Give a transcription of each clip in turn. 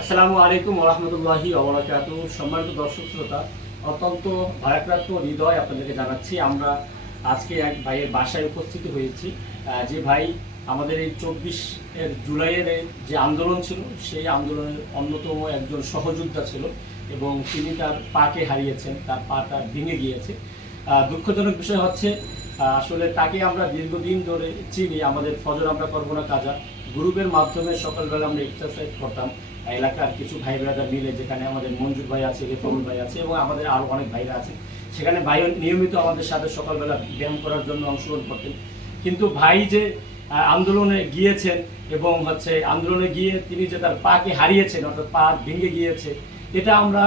আসসালামু আলাইকুম ওয়া রাহমাতুল্লাহি ওয়া বারাকাতুহু। সম্মানিত দর্শক শ্রোতা, অত্যন্ত ভারাক্রান্ত হৃদয় আপনাদেরকে জানাচ্ছি। আমরা আজকে এক ভাইয়ের বাসায় উপস্থিত হয়েছি, যে ভাই আমাদের এই 24 জুলাইয়ের যে আন্দোলন ছিল সেই আন্দোলনের অন্যতম একজন সহযোদ্ধা ছিল এবং তিনি তার পাকে হারিয়েছেন, তার পাটা ভেঙে গিয়েছে। দুঃখজনক বিষয় হচ্ছে আসলে তাকে আমরা দীর্ঘদিন ধরে চিনি। আমাদের ফজর আমরা করবো না কাজা গ্রুপের মাধ্যমে সকালবেলা আমরা এক্সারসাইজ করতাম এলাকার কিছু ভাই ব্রাদার মিলে, যেখানে আমাদের মঞ্জুর ভাই আছে, রেফাউল ভাই আছে এবং আমাদের আরও অনেক ভাইরা আছে। সেখানে ভাই নিয়মিত আমাদের সাথে সকালবেলা ব্যায়াম করার জন্য অংশগ্রহণ করতেন। কিন্তু ভাই যে আন্দোলনে গিয়েছেন এবং আন্দোলনে গিয়ে তিনি যে তার পাকে হারিয়েছেন, অর্থাৎ পা ভেঙে গিয়েছে, এটা আমরা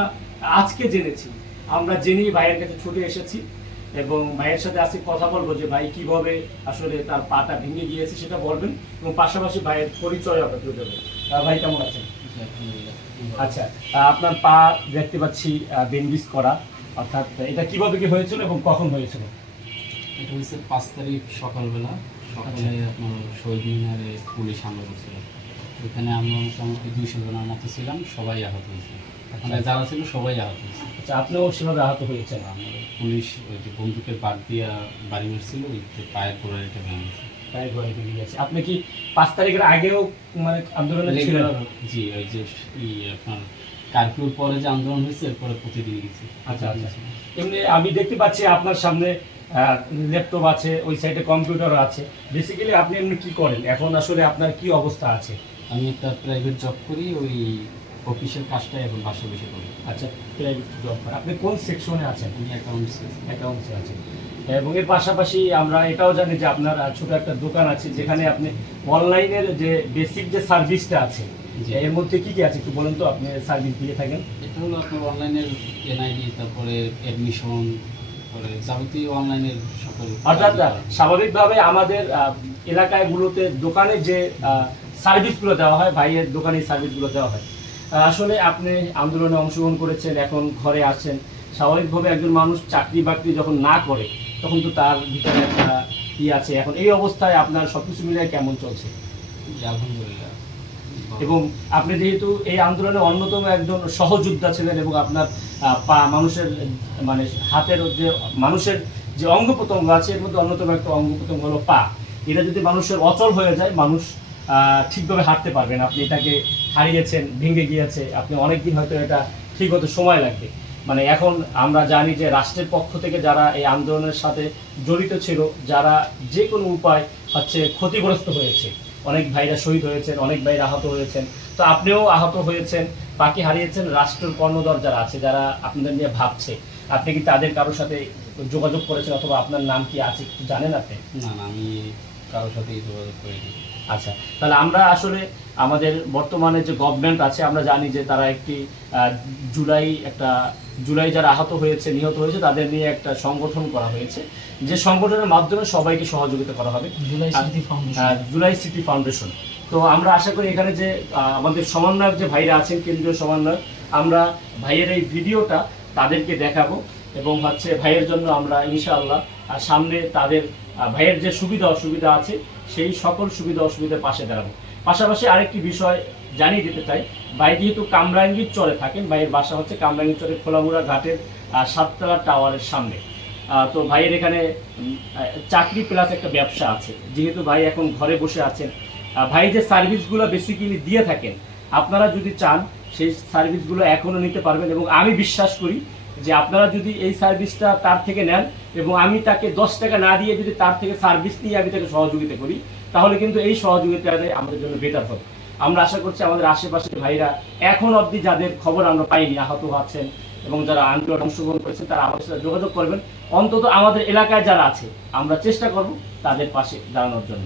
আজকে জেনেছি। আমরা জেনেই ভাইয়ের কাছে ছুটে এসেছি এবং ভাইয়ের সাথে আজকে কথা বলবো যে ভাই কিভাবে আসলে তার পাটা ভেঙে গিয়েছে সেটা বলবেন এবং পাশাপাশি ভাইয়ের পরিচয় আপনাকে দেবেন। ভাই কেমন আছেন? আচ্ছা, আপনার পা দেখতে পাচ্ছি বেন্ডিজ করা, অর্থাৎ এটা কিভাবে কি হয়েছিল এবং কখন হয়েছিল? এটা হচ্ছে 5 তারিখ সকালে আপনার শহীদ মিনারে পুলিশ হামলা করছিল। ওখানে আমরা মোটামুটি 200 জনের মতো ছিলাম, সবাই আহত হয়েছে। ওখানে যারা ছিল সবাই আহত হয়েছে। আচ্ছা, আপনিও সেভাবে আহত হয়েছেন? আমাদের পুলিশ ওই যে বন্দুকের বাদ দিয়া বাড়ি মারছিল, ওই পায়ের গোড়ায় এটা ভেঙেছে। পায়ের গোড়ায় ভেঙে গেছে। আপনি কি 5 তারিখের আগেও মানে আন্দোলনে ছিলেন? জি, ওই যে আপনার কারফিউর পরে যে আন্দোলন হয়েছে এরপরে প্রতিদিন গেছি। আচ্ছা আচ্ছা। এমনি আমি দেখতে পাচ্ছি আপনার সামনে ল্যাপটপ আছে, ওই সাইডে কম্পিউটার আছে। বেসিক্যালি আপনি এমনি কি করেন এখন? আসলে আপনার কি অবস্থা আছে? আমি একটা প্রাইভেট জব করি, ওই অফিসের কাজটাই এখন বাসা বসে করি। আচ্ছা, প্রাইভেট জব করেন। আপনি কোন সেকশনে আছেন? আমি অ্যাকাউন্টসে আছেন। এবং এর পাশাপাশি আমরা এটাও জানি যে আপনার ছোট একটা দোকান আছে, যেখানে আপনি অনলাইনের যে বেসিক যে সার্ভিসটা আছে, এর মধ্যে কি কি আছে একটু বলেন তো, আপনি সার্ভিস দিয়ে থাকেন? এটা হলো আপনার অনলাইনের এনআইডি, তারপরে অ্যাডমিশন, তারপরে যাবতীয় অনলাইনের সকল। অর্থাৎ স্বাভাবিকভাবে আমাদের এলাকাগুলোতে দোকানে যে সার্ভিসগুলো দেওয়া হয়, ভাইয়ের দোকানে সার্ভিসগুলো দেওয়া হয়। আসলে আপনি আন্দোলনে অংশগ্রহণ করেছেন, এখন ঘরে আসছেন। স্বাভাবিকভাবে একজন মানুষ চাকরি বাকরি যখন না করে তখন তো তার ভিতরে একটা আছে। এখন এই অবস্থায় আপনার সবকিছু মিলিয়ে কেমন চলছে? আলহামদুলিল্লাহ। এবং আপনি যেহেতু এই আন্দোলনে অন্যতম একজন সহযোদ্ধা ছিলেন এবং আপনার পা মানুষের মানে হাতের যে মানুষের যে অঙ্গ প্রত্যঙ্গ আছে, এর মধ্যে অন্যতম একটা অঙ্গ প্রত্যঙ্গ হলো পা। এটা যদি মানুষের অচল হয়ে যায়, মানুষ ঠিকভাবে হাঁটতে পারবে না। আপনি এটাকে হারিয়েছেন, ভেঙে গিয়েছে, আপনি অনেকদিন হয়তো এটা ঠিক হতে সময় লাগবে। মানে এখন আমরা জানি যে রাষ্ট্রের পক্ষ থেকে যারা এই আন্দোলনের সাথে জড়িত ছিল, যারা যে কোনো উপায় ক্ষতিগ্রস্ত হয়েছে, অনেক ভাইরা শহীদ হয়েছেন, অনেক ভাইরা আহত হয়েছেন। তো আপনিও আহত হয়েছেন, বাকি হারিয়েছেন। রাষ্ট্রের কর্ণধর যারা আছে, যারা আপনাদের নিয়ে ভাবছে, আপনি কি তাদের কারোর সাথে যোগাযোগ করেছেন অথবা আপনার নাম কি আছে একটু জানেন আপনি? না, আমি কারোর সাথেই যোগাযোগ করিনি। আচ্ছা, তাহলে আমরা আসলে আমাদের বর্তমানে যে গভর্নমেন্ট আছে, আমরা জানি যে তারা একটি জুলাই যারা আহত হয়েছে, নিহত হয়েছে, তাদের নিয়ে একটা সংগঠন করা হয়েছে, যে সংগঠনের মাধ্যমে সবাইকে সহযোগিতা করা হবে, জুলাই স্মৃতি ফাউন্ডেশন। তো আমরা আশা করি এখানে যে আমাদের সমন্বয়ক যে ভাইরা আছেন, কেন্দ্রীয় সমন্বয়ক, আমরা ভাইয়ের এই ভিডিওটা তাদেরকে দেখাবো এবং ভাইয়ের জন্য আমরা ইনশাআল্লাহ সামনে তাদের ভাইয়ের যে সুবিধা অসুবিধা আছে সেই সকল সুবিধা অসুবিধার পাশে দাঁড়াবো। পাশাপাশি আরেকটি বিষয় জানিয়ে দিতে চাই, ভাই যেহেতু কামরাঙ্গীর চরে থাকেন, ভাইয়ের বাসা কামরাঙ্গীর চরে খোলামুড়া ঘাটের 7তলা টাওয়ারের সামনে। তো ভাইয়ের এখানে চাকরি প্লাস একটা ব্যবসা আছে। যেহেতু ভাই এখন ঘরে বসে আছেন, ভাই যে সার্ভিসগুলো বেসিক্যালি দিয়ে থাকেন, আপনারা যদি চান সেই সার্ভিসগুলো এখনও নিতে পারবেন। এবং আমি বিশ্বাস করি যে আপনারা যদি এই সার্ভিসটা তার থেকে নেন এবং আমি তাকে 10 টাকা না দিয়ে যদি তার থেকে সার্ভিস নিয়ে আমি তাকে সহযোগিতা করি, তাহলে কিন্তু এই সহযোগিতাটা আমাদের জন্য বেটার হবে। আমরা আশা করছি আমাদের আশেপাশের ভাইরা এখন অবধি যাদের খবর আমরা পাইনি, আহত আছেন এবং যারা আন্দোলনে অংশগ্রহণ করেছেন, তারা আমাদের সাথে যোগাযোগ করবেন। অন্তত আমাদের এলাকায় যারা আছে, আমরা চেষ্টা করব তাদের পাশে দাঁড়ানোর জন্য।